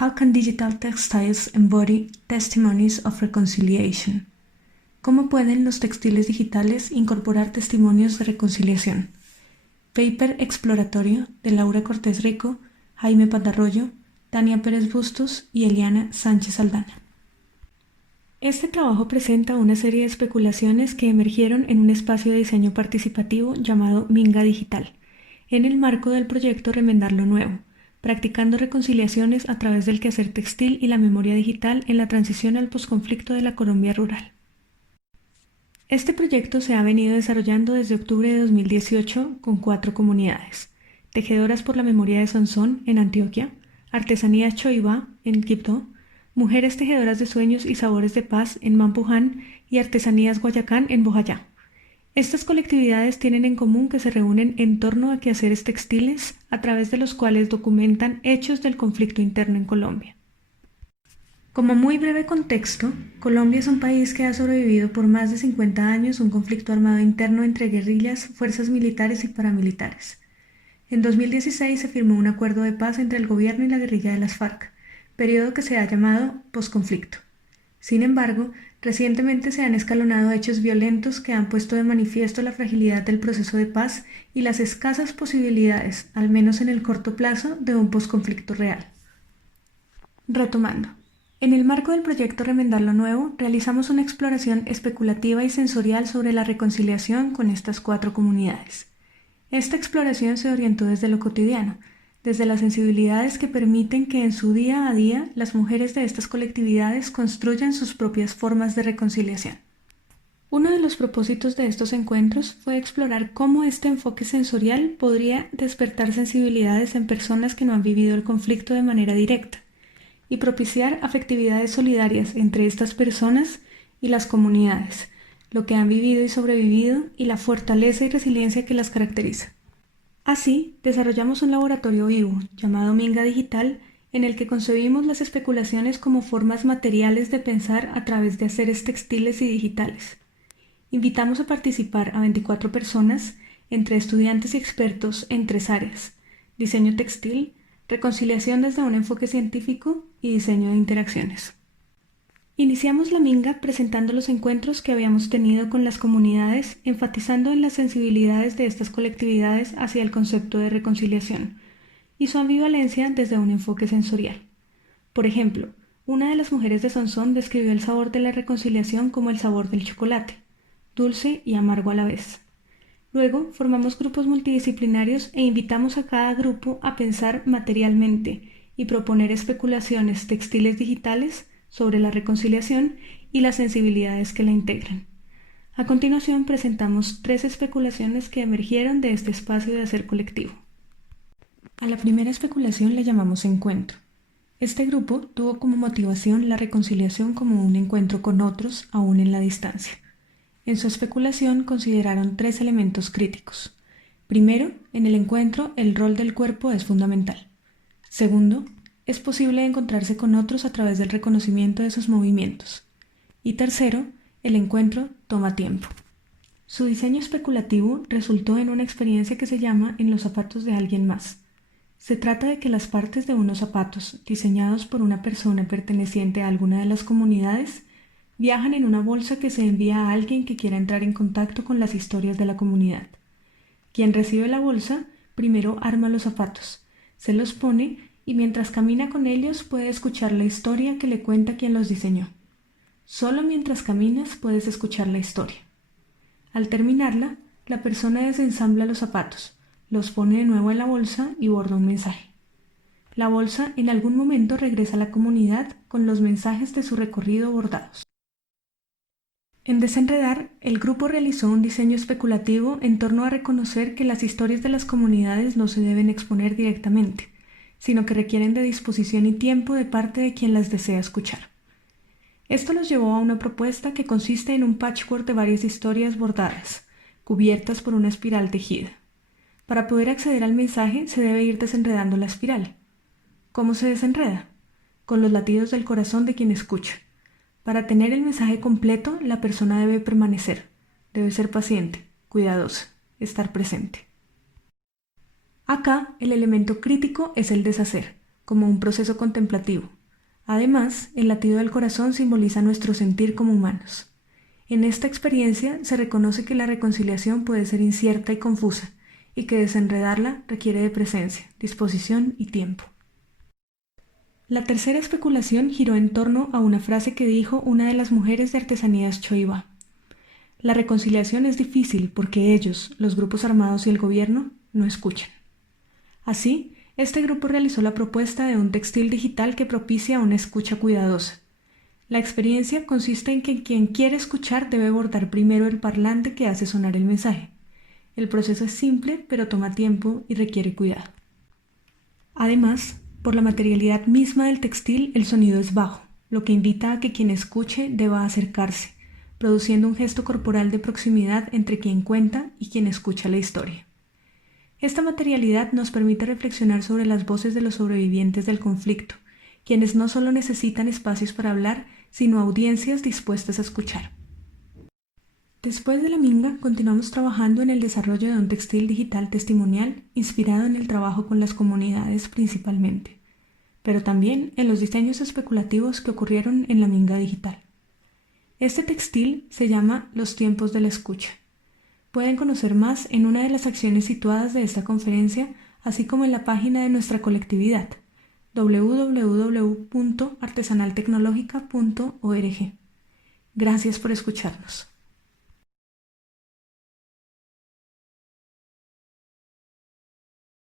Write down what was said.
How can digital textiles embody testimonies of reconciliation? ¿Cómo pueden los textiles digitales incorporar testimonios de reconciliación? Paper exploratorio de Laura Cortés Rico, Jaime Patarroyo, Tania Pérez Bustos y Eliana Sánchez Aldana. Este trabajo presenta una serie de especulaciones que emergieron en un espacio de diseño participativo llamado Minga Digital, en el marco del proyecto Remendar lo Nuevo, practicando reconciliaciones a través del quehacer textil y la memoria digital en la transición al posconflicto de la Colombia rural. Este proyecto se ha venido desarrollando desde octubre de 2018 con 4 comunidades: Tejedoras por la Memoria de Sonsón en Antioquia, Artesanías Choibá en Quibdó, Mujeres Tejedoras de Sueños y Sabores de Paz en Mampuján y Artesanías Guayacán en Bojayá. Estas colectividades tienen en común que se reúnen en torno a quehaceres textiles a través de los cuales documentan hechos del conflicto interno en Colombia. Como muy breve contexto, Colombia es un país que ha sobrevivido por más de 50 años un conflicto armado interno entre guerrillas, fuerzas militares y paramilitares. En 2016 se firmó un acuerdo de paz entre el gobierno y la guerrilla de las FARC, periodo que se ha llamado posconflicto. Sin embargo, recientemente se han escalonado hechos violentos que han puesto de manifiesto la fragilidad del proceso de paz y las escasas posibilidades, al menos en el corto plazo, de un posconflicto real. Retomando. En el marco del proyecto Remendar lo Nuevo, realizamos una exploración especulativa y sensorial sobre la reconciliación con estas 4 comunidades. Esta exploración se orientó desde lo cotidiano, desde las sensibilidades que permiten que en su día a día las mujeres de estas colectividades construyan sus propias formas de reconciliación. Uno de los propósitos de estos encuentros fue explorar cómo este enfoque sensorial podría despertar sensibilidades en personas que no han vivido el conflicto de manera directa y propiciar afectividades solidarias entre estas personas y las comunidades, lo que han vivido y sobrevivido y la fortaleza y resiliencia que las caracteriza. Así, desarrollamos un laboratorio vivo, llamado Minga Digital, en el que concebimos las especulaciones como formas materiales de pensar a través de haceres textiles y digitales. Invitamos a participar a 24 personas, entre estudiantes y expertos en 3 áreas: diseño textil, reconciliación desde un enfoque científico y diseño de interacciones. Iniciamos la Minga presentando los encuentros que habíamos tenido con las comunidades, enfatizando en las sensibilidades de estas colectividades hacia el concepto de reconciliación y su ambivalencia desde un enfoque sensorial. Por ejemplo, una de las mujeres de Sonsón describió el sabor de la reconciliación como el sabor del chocolate, dulce y amargo a la vez. Luego formamos grupos multidisciplinarios e invitamos a cada grupo a pensar materialmente y proponer especulaciones textiles digitales sobre la reconciliación y las sensibilidades que la integran. A continuación presentamos 3 especulaciones que emergieron de este espacio de hacer colectivo. A la primera especulación le llamamos encuentro. Este grupo tuvo como motivación la reconciliación como un encuentro con otros aún en la distancia. En su especulación consideraron 3 elementos críticos. Primero, en el encuentro el rol del cuerpo es fundamental. Segundo, es posible encontrarse con otros a través del reconocimiento de sus movimientos. Y tercero, el encuentro toma tiempo. Su diseño especulativo resultó en una experiencia que se llama En los zapatos de alguien más. Se trata de que las partes de unos zapatos, diseñados por una persona perteneciente a alguna de las comunidades, viajan en una bolsa que se envía a alguien que quiera entrar en contacto con las historias de la comunidad. Quien recibe la bolsa primero arma los zapatos, se los pone y mientras camina con ellos puede escuchar la historia que le cuenta quien los diseñó. Solo mientras caminas puedes escuchar la historia. Al terminarla, la persona desensambla los zapatos, los pone de nuevo en la bolsa y borda un mensaje. La bolsa en algún momento regresa a la comunidad con los mensajes de su recorrido bordados. En Desenredar, el grupo realizó un diseño especulativo en torno a reconocer que las historias de las comunidades no se deben exponer directamente, sino que requieren de disposición y tiempo de parte de quien las desea escuchar. Esto los llevó a una propuesta que consiste en un patchwork de varias historias bordadas, cubiertas por una espiral tejida. Para poder acceder al mensaje se debe ir desenredando la espiral. ¿Cómo se desenreda? Con los latidos del corazón de quien escucha. Para tener el mensaje completo, la persona debe permanecer, debe ser paciente, cuidadosa, estar presente. Acá, el elemento crítico es el deshacer, como un proceso contemplativo. Además, el latido del corazón simboliza nuestro sentir como humanos. En esta experiencia se reconoce que la reconciliación puede ser incierta y confusa, y que desenredarla requiere de presencia, disposición y tiempo. La tercera especulación giró en torno a una frase que dijo una de las mujeres de artesanías Choiva. La reconciliación es difícil porque ellos, los grupos armados y el gobierno, no escuchan. Así, este grupo realizó la propuesta de un textil digital que propicia una escucha cuidadosa. La experiencia consiste en que quien quiere escuchar debe bordar primero el parlante que hace sonar el mensaje. El proceso es simple, pero toma tiempo y requiere cuidado. Además, por la materialidad misma del textil, el sonido es bajo, lo que invita a que quien escuche deba acercarse, produciendo un gesto corporal de proximidad entre quien cuenta y quien escucha la historia. Esta materialidad nos permite reflexionar sobre las voces de los sobrevivientes del conflicto, quienes no solo necesitan espacios para hablar, sino audiencias dispuestas a escuchar. Después de la minga, continuamos trabajando en el desarrollo de un textil digital testimonial inspirado en el trabajo con las comunidades principalmente, pero también en los diseños especulativos que ocurrieron en la minga digital. Este textil se llama Los tiempos de la escucha. Pueden conocer más en una de las acciones situadas de esta conferencia, así como en la página de nuestra colectividad, www.artesanaltecnologica.org. Gracias por escucharnos.